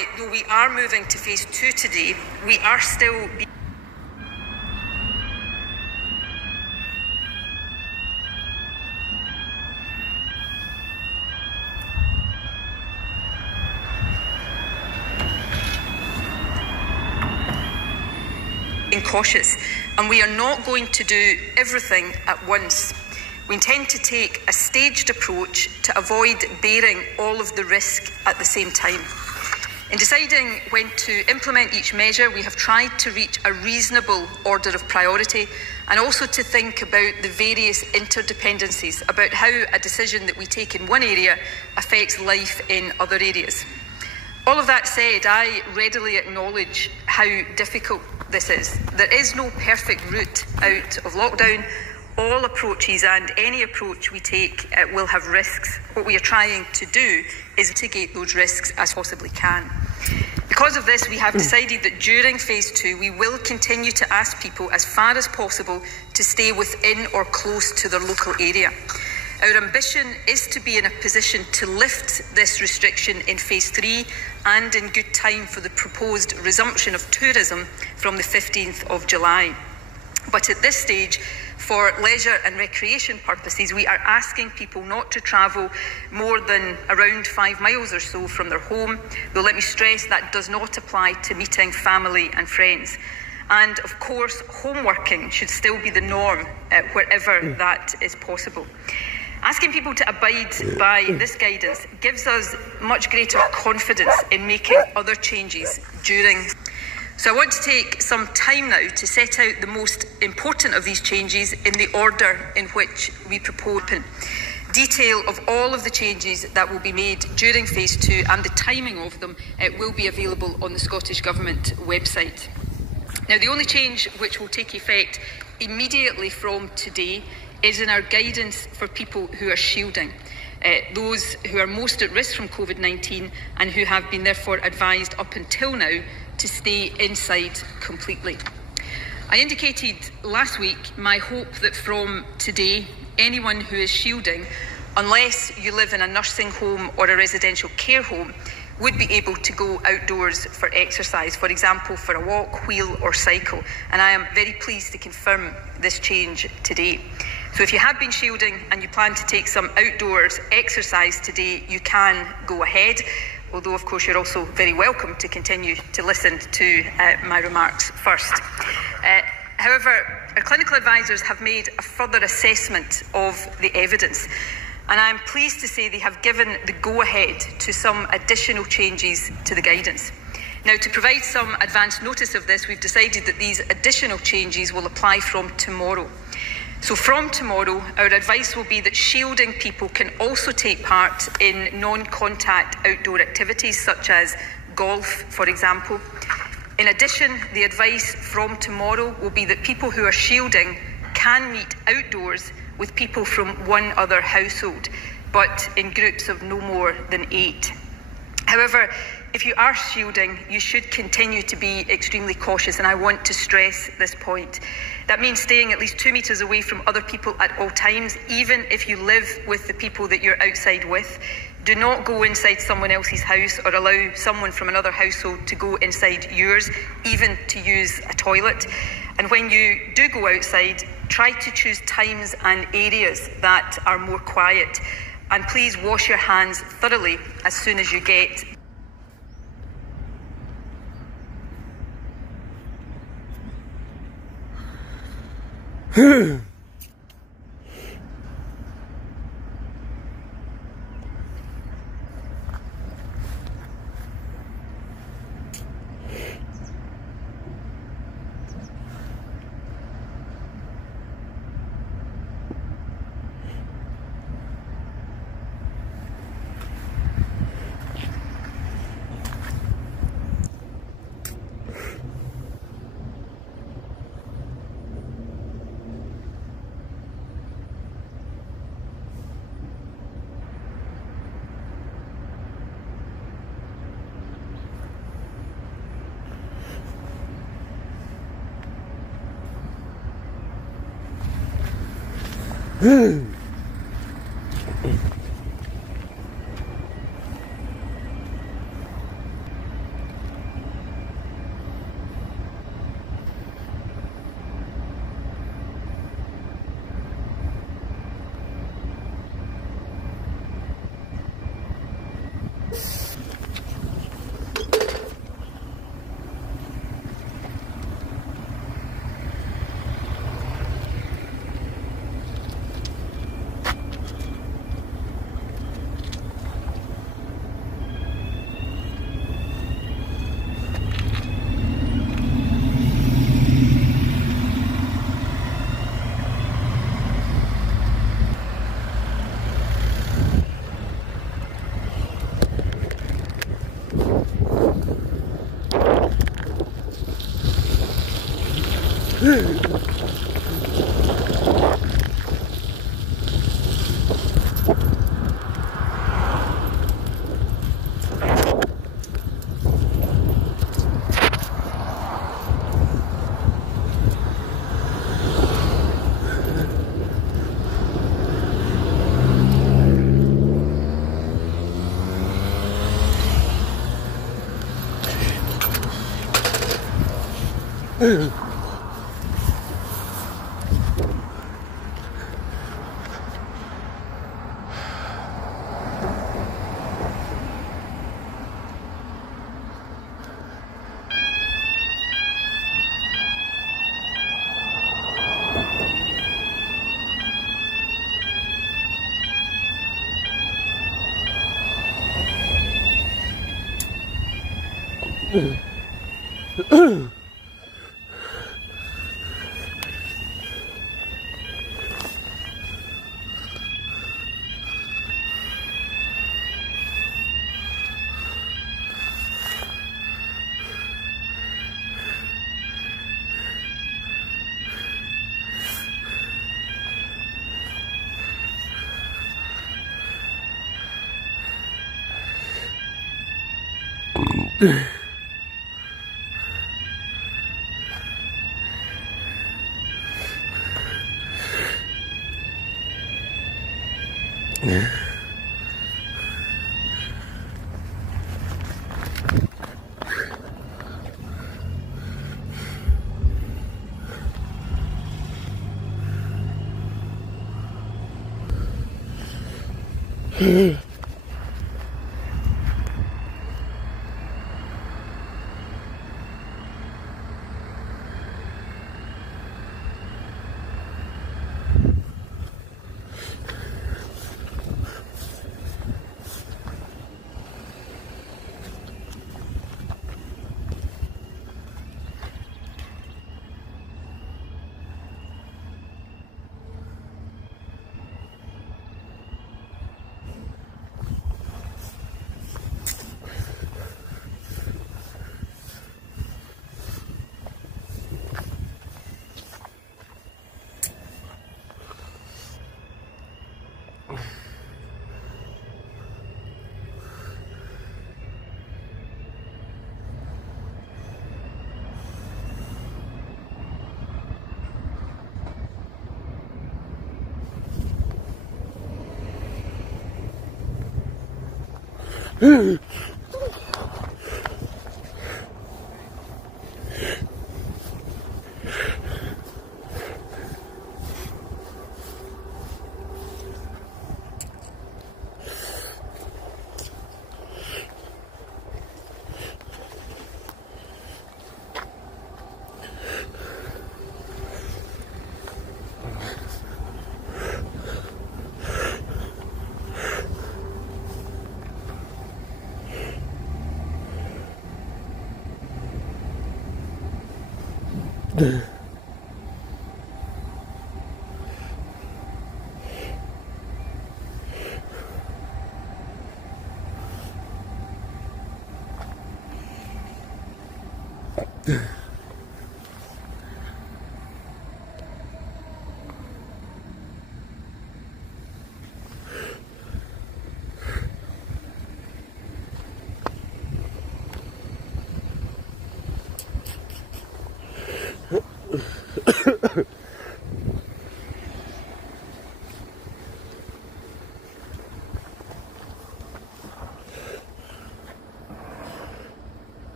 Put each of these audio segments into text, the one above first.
why, though we are moving to phase 2 today, we are still being cautious, and we are not going to do everything at once. We intend to take a staged approach to avoid bearing all of the risk at the same time. In deciding when to implement each measure, we have tried to reach a reasonable order of priority and also to think about the various interdependencies, about how a decision that we take in one area affects life in other areas. All of that said, I readily acknowledge how difficult this is. There is no perfect route out of lockdown. All approaches and any approach we take will have risks. What we are trying to do is mitigate those risks as possibly can. Because of this, we have decided that during phase 2, we will continue to ask people as far as possible to stay within or close to their local area. Our ambition is to be in a position to lift this restriction in phase 3 and in good time for the proposed resumption of tourism from the 15th of July. But at this stage, for leisure and recreation purposes, we are asking people not to travel more than around 5 miles or so from their home, though let me stress that does not apply to meeting family and friends. And of course, home working should still be the norm wherever that is possible. Asking people to abide by this guidance gives us much greater confidence in making other changes during. So I want to take some time now to set out the most important of these changes in the order in which we propose. Detail of all of the changes that will be made during phase 2 and the timing of them will be available on the Scottish Government website. Now, the only change which will take effect immediately from today is in our guidance for people who are shielding, those who are most at risk from COVID-19 and who have been therefore advised up until now to stay inside completely. I indicated last week my hope that from today, anyone who is shielding, unless you live in a nursing home or a residential care home, would be able to go outdoors for exercise, for example, for a walk, wheel or cycle. And I am very pleased to confirm this change today. So if you have been shielding and you plan to take some outdoors exercise today, you can go ahead. Although, of course, you're also very welcome to continue to listen to my remarks first. However, our clinical advisors have made a further assessment of the evidence, and I'm pleased to say they have given the go-ahead to some additional changes to the guidance. Now, to provide some advance notice of this, we've decided that these additional changes will apply from tomorrow. So from tomorrow, our advice will be that shielding people can also take part in non-contact outdoor activities such as golf, for example. In addition, the advice from tomorrow will be that people who are shielding can meet outdoors with people from one other household, but in groups of no more than 8. However, if you are shielding, you should continue to be extremely cautious, and I want to stress this point. That means staying at least 2 metres away from other people at all times, even if you live with the people that you're outside with. Do not go inside someone else's house or allow someone from another household to go inside yours, even to use a toilet. And when you do go outside, try to choose times and areas that are more quiet. And please wash your hands thoroughly as soon as you get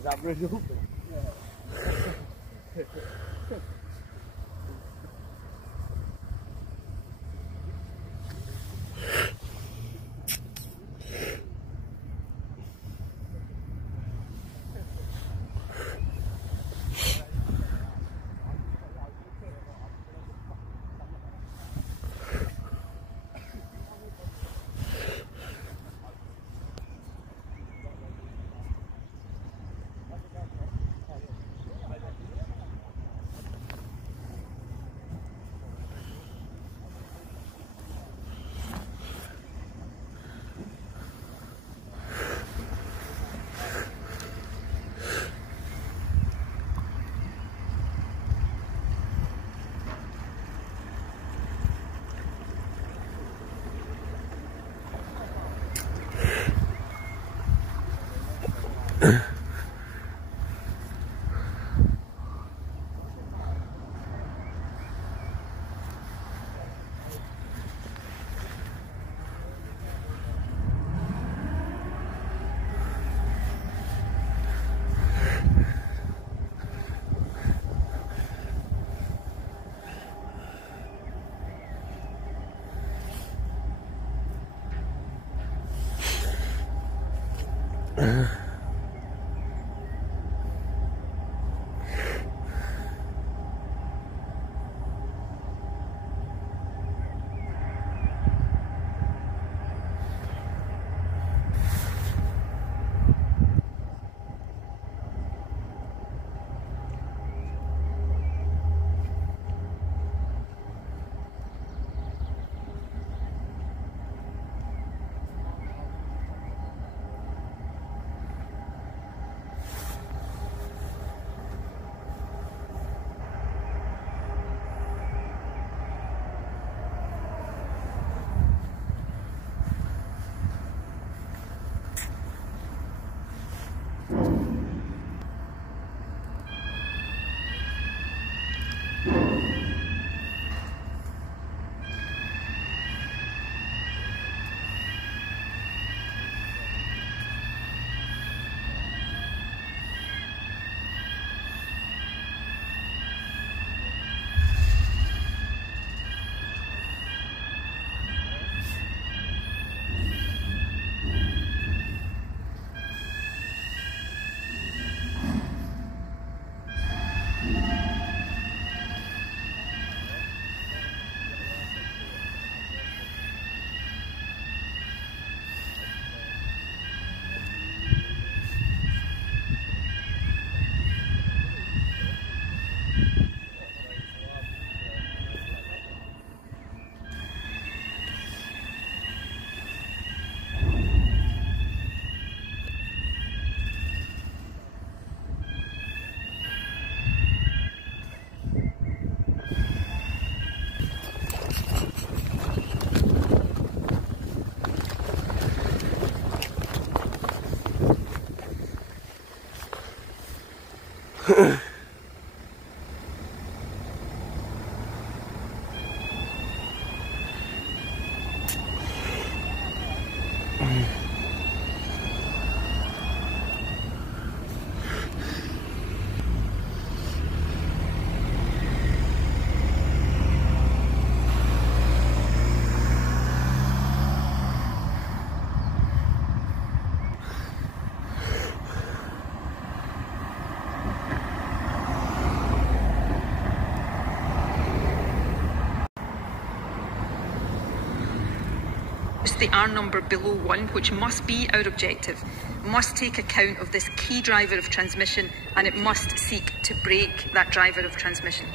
Is that bridge open? the R number below 1, which must be our objective, must take account of this key driver of transmission, and it must seek to break that driver of transmission.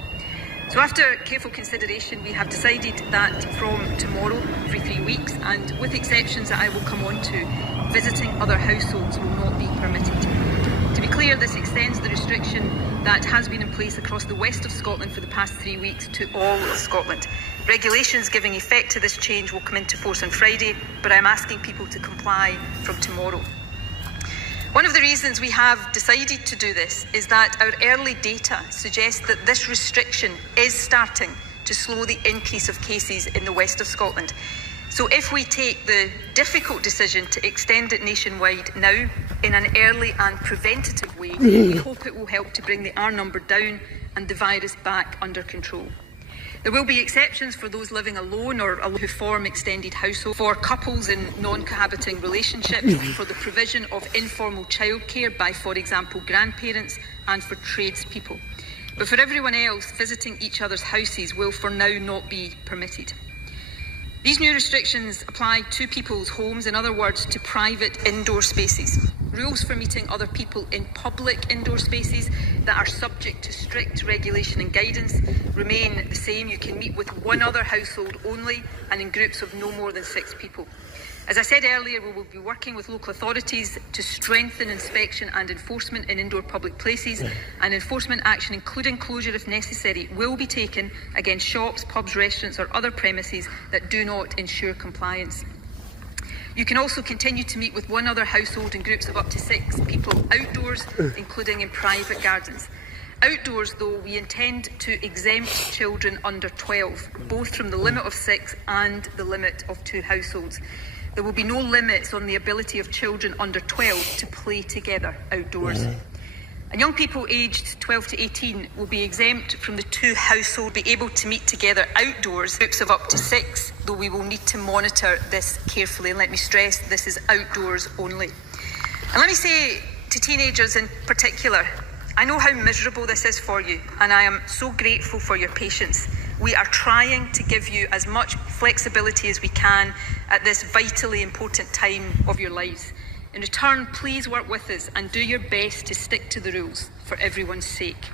So after careful consideration, we have decided that from tomorrow, every 3 weeks, and with exceptions that I will come on to, visiting other households will not be permitted. To be clear, this extends the restriction that has been in place across the west of Scotland for the past 3 weeks to all of Scotland. Regulations giving effect to this change will come into force on Friday, but I'm asking people to comply from tomorrow. One of the reasons we have decided to do this is that our early data suggests that this restriction is starting to slow the increase of cases in the west of Scotland. So if we take the difficult decision to extend it nationwide now in an early and preventative way, we hope it will help to bring the R number down and the virus back under control. There will be exceptions for those living alone or who form extended households, for couples in non-cohabiting relationships, for the provision of informal childcare by, for example, grandparents, and for tradespeople. But for everyone else, visiting each other's houses will for now not be permitted. These new restrictions apply to people's homes, in other words, to private indoor spaces. Rules for meeting other people in public indoor spaces that are subject to strict regulation and guidance remain the same. You can meet with one other household only and in groups of no more than 6 people. As I said earlier, we will be working with local authorities to strengthen inspection and enforcement in indoor public places, and enforcement action, including closure if necessary, will be taken against shops, pubs, restaurants or other premises that do not ensure compliance. You can also continue to meet with one other household in groups of up to 6 people outdoors, including in private gardens. Outdoors, though, we intend to exempt children under 12, both from the limit of 6 and the limit of 2 households. There will be no limits on the ability of children under 12 to play together outdoors. And young people aged 12 to 18 will be exempt from the 2 households, be able to meet together outdoors, groups of up to 6, though we will need to monitor this carefully. And let me stress, this is outdoors only. And let me say to teenagers in particular, I know how miserable this is for you, and I am so grateful for your patience. We are trying to give you as much flexibility as we can at this vitally important time of your lives. In return, please work with us and do your best to stick to the rules for everyone's sake.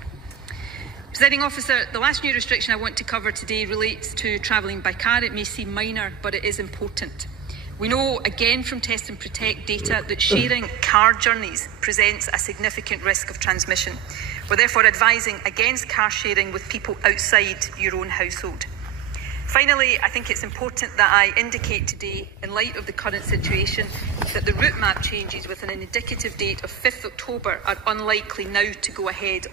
Presiding Officer, the last new restriction I want to cover today relates to travelling by car. It may seem minor, but it is important. We know, again from Test and Protect data, that sharing car journeys presents a significant risk of transmission. We're therefore advising against car sharing with people outside your own household. Finally, I think it's important that I indicate today, in light of the current situation, that the route map changes with an indicative date of 5th October are unlikely now to go ahead.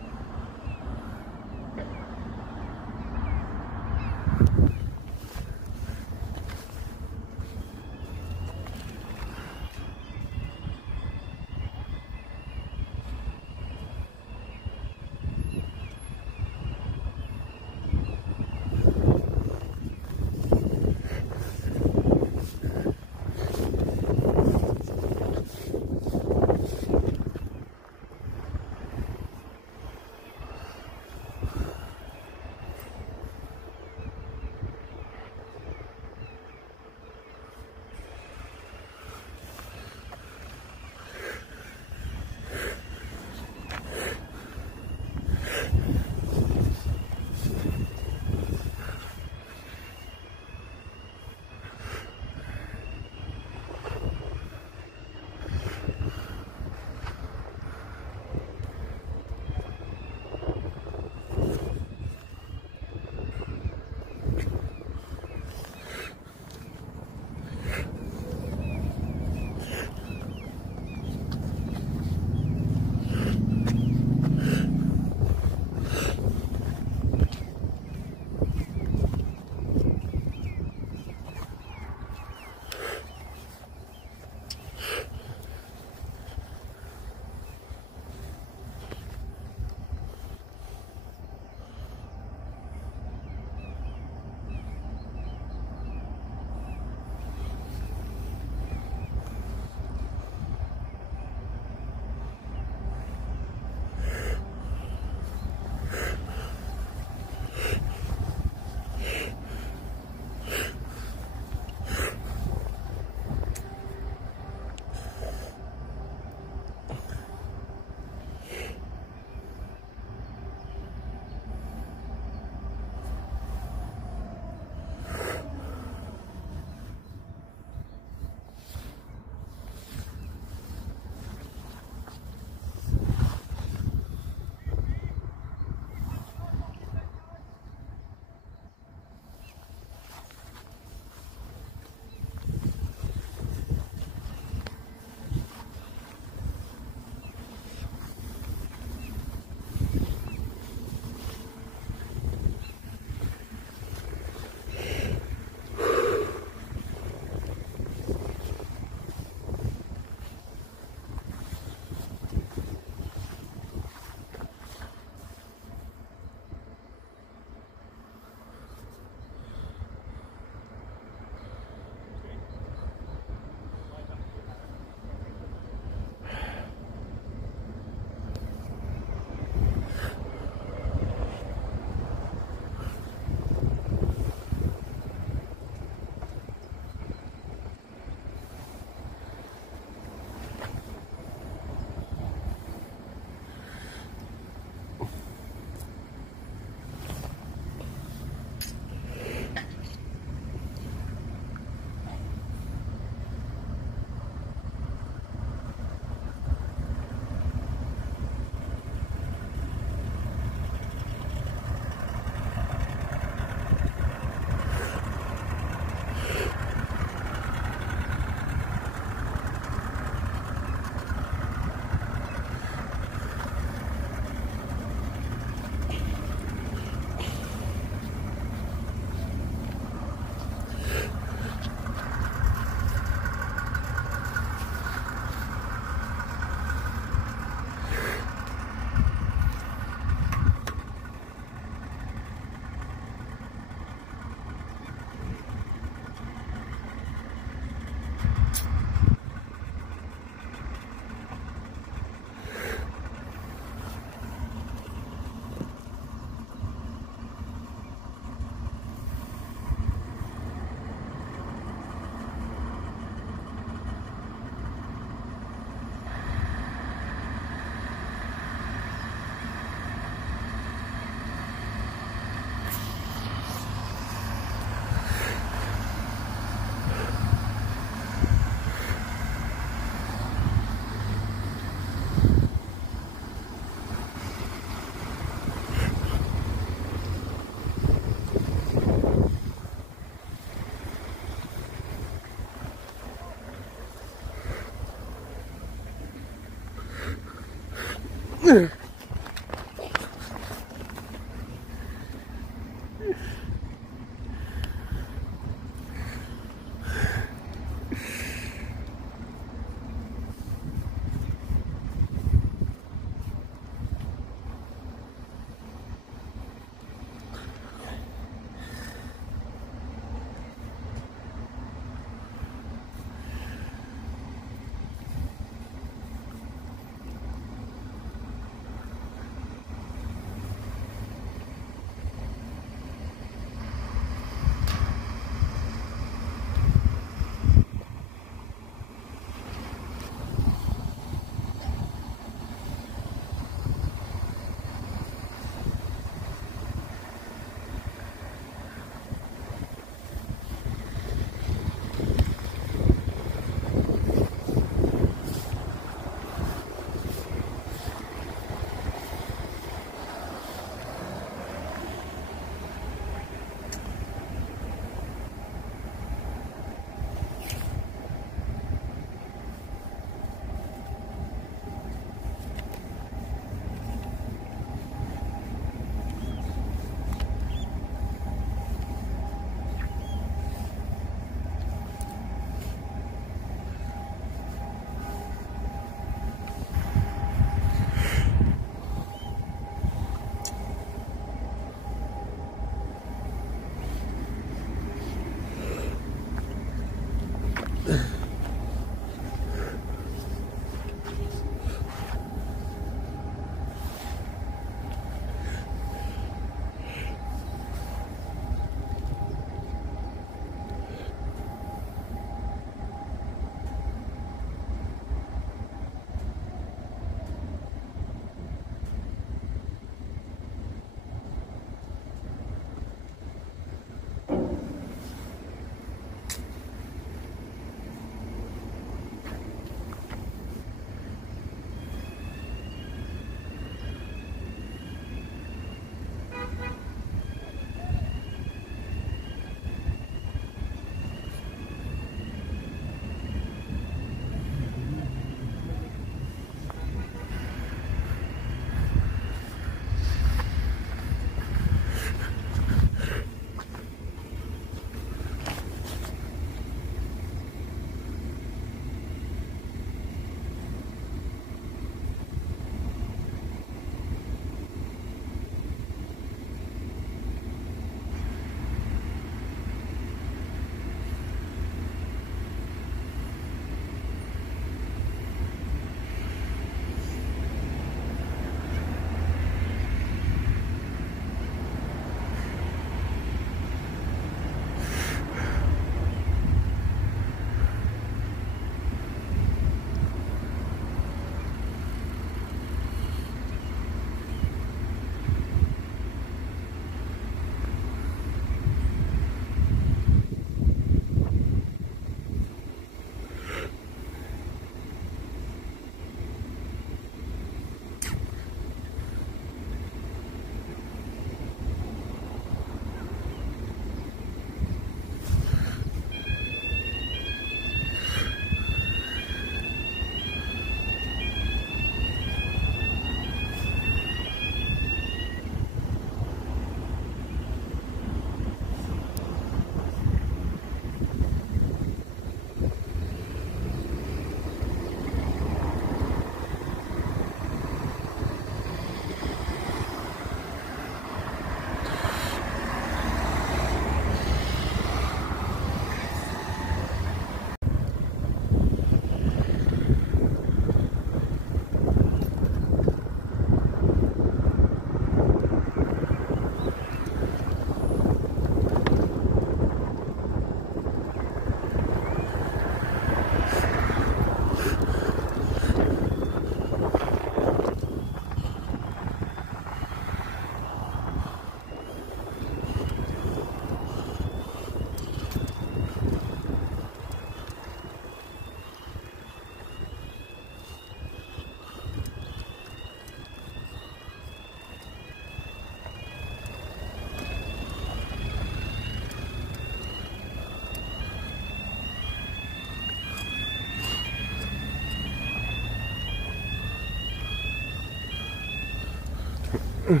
Wait.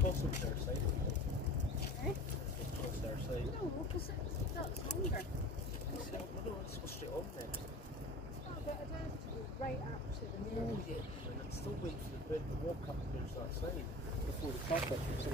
Close to their side. Eh? Close to their side. No, because that's longer. No, let's go straight on then. Oh, but I'd have to go right up to the middle. Oh, yeah, and it's still wait for the walk up towards that side before the car touches.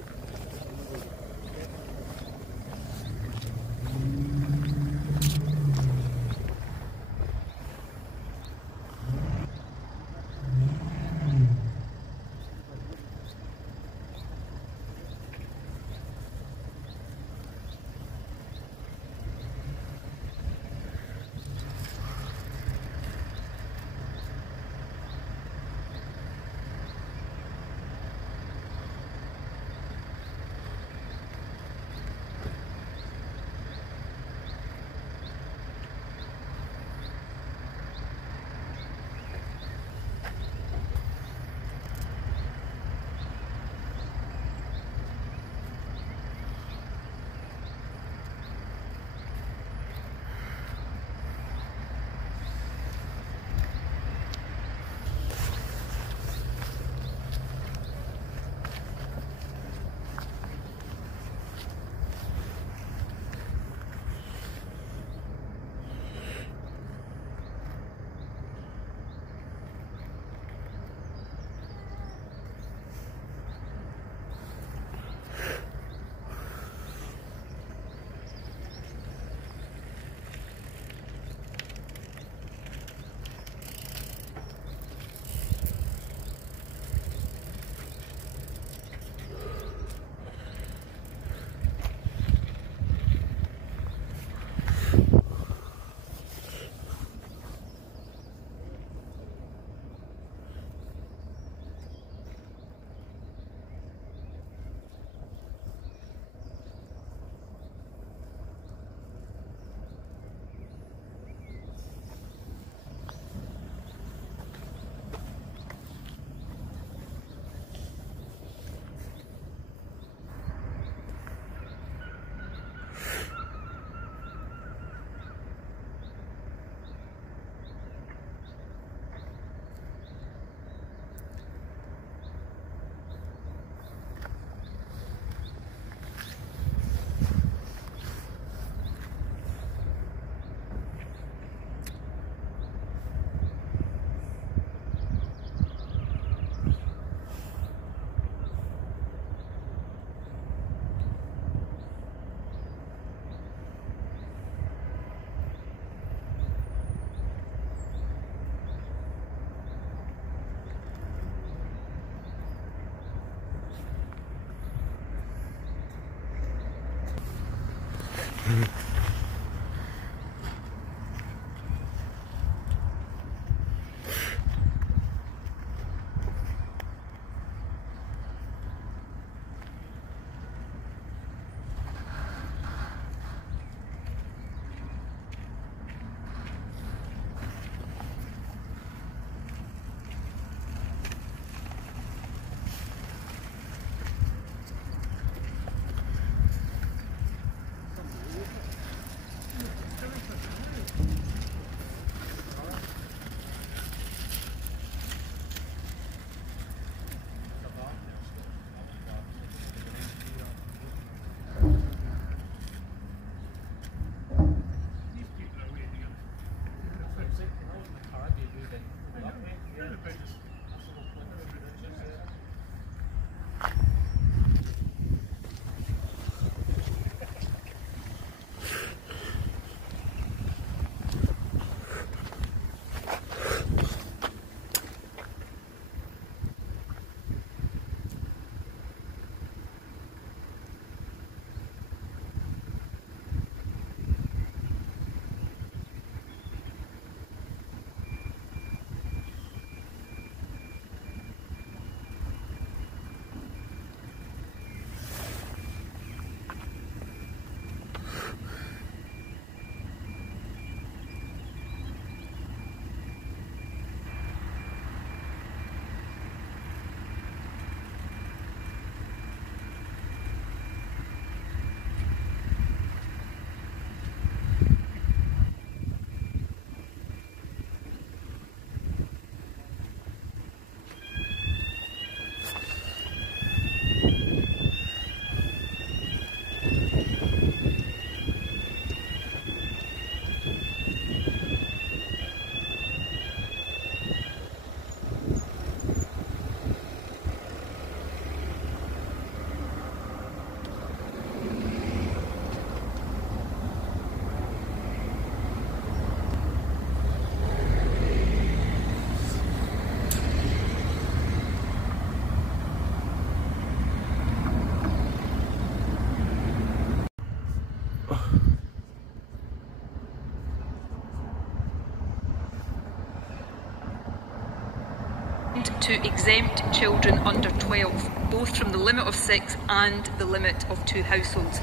confirmed to exempt children under 12, both from the limit of 6 and the limit of 2 households.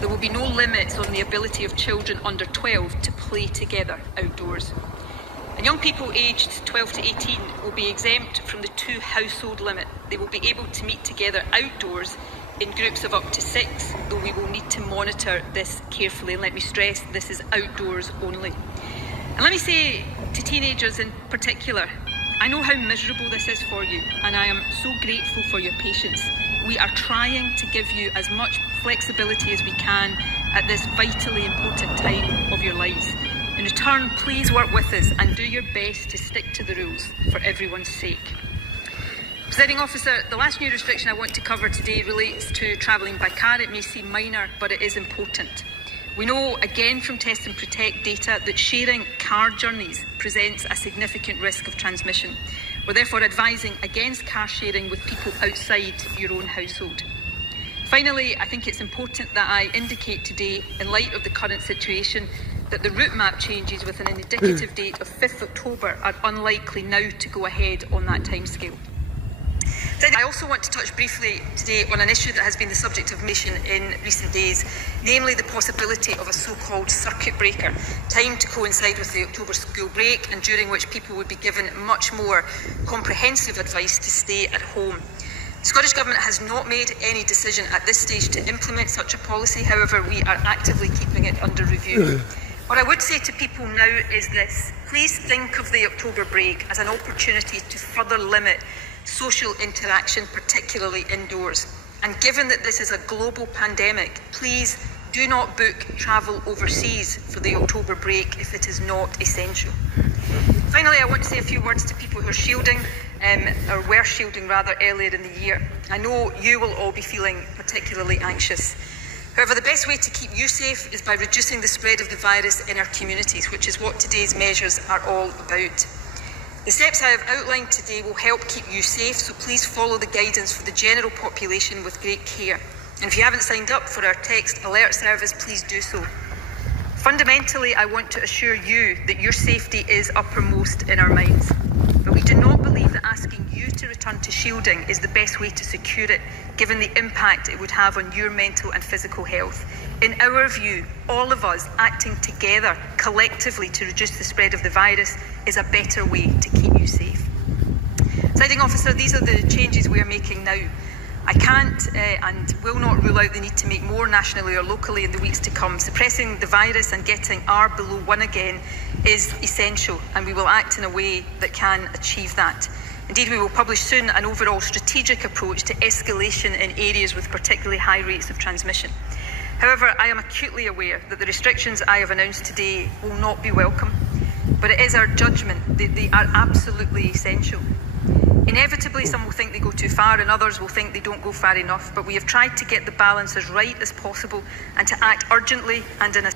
There will be no limits on the ability of children under 12 to play together outdoors. And young people aged 12 to 18 will be exempt from the 2 household limit. They will be able to meet together outdoors in groups of up to 6, though we will need to monitor this carefully. And let me stress, this is outdoors only. And let me say to teenagers in particular, I know how miserable this is for you, and I am so grateful for your patience. We are trying to give you as much flexibility as we can at this vitally important time of your lives. In return, please work with us and do your best to stick to the rules for everyone's sake. Presiding Officer, the last new restriction I want to cover today relates to travelling by car. It may seem minor, but it is important. We know, again from Test and Protect data, that sharing car journeys presents a significant risk of transmission. We're therefore advising against car sharing with people outside your own household. Finally, I think it's important that I indicate today, in light of the current situation, that the route map changes with an indicative date of 5th October are unlikely now to go ahead on that timescale. I also want to touch briefly today on an issue that has been the subject of mention in recent days, namely the possibility of a so-called circuit breaker, timed to coincide with the October school break and during which people would be given much more comprehensive advice to stay at home. The Scottish Government has not made any decision at this stage to implement such a policy. However, we are actively keeping it under review. What I would say to people now is this: please think of the October break as an opportunity to further limit social interaction, particularly indoors. And given that this is a global pandemic, please do not book travel overseas for the October break if it is not essential. Finally, I want to say a few words to people who are shielding, or were shielding rather, earlier in the year. I know you will all be feeling particularly anxious. However, the best way to keep you safe is by reducing the spread of the virus in our communities, which is what today's measures are all about. The steps I have outlined today will help keep you safe, so please follow the guidance for the general population with great care. And if you haven't signed up for our text alert service, please do so. Fundamentally, I want to assure you that your safety is uppermost in our minds. But we do not believe that asking you to return to shielding is the best way to secure it, given the impact it would have on your mental and physical health. In our view, all of us acting together, collectively, to reduce the spread of the virus is a better way to keep you safe. Presiding Officer, these are the changes we are making now. I can't and will not rule out the need to make more nationally or locally in the weeks to come. Suppressing the virus and getting R below 1 again is essential, and we will act in a way that can achieve that. Indeed, we will publish soon an overall strategic approach to escalation in areas with particularly high rates of transmission. However, I am acutely aware that the restrictions I have announced today will not be welcome, but it is our judgment that they are absolutely essential. Inevitably, some will think they go too far and others will think they don't go far enough, but we have tried to get the balance as right as possible and to act urgently and in a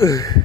Ugh.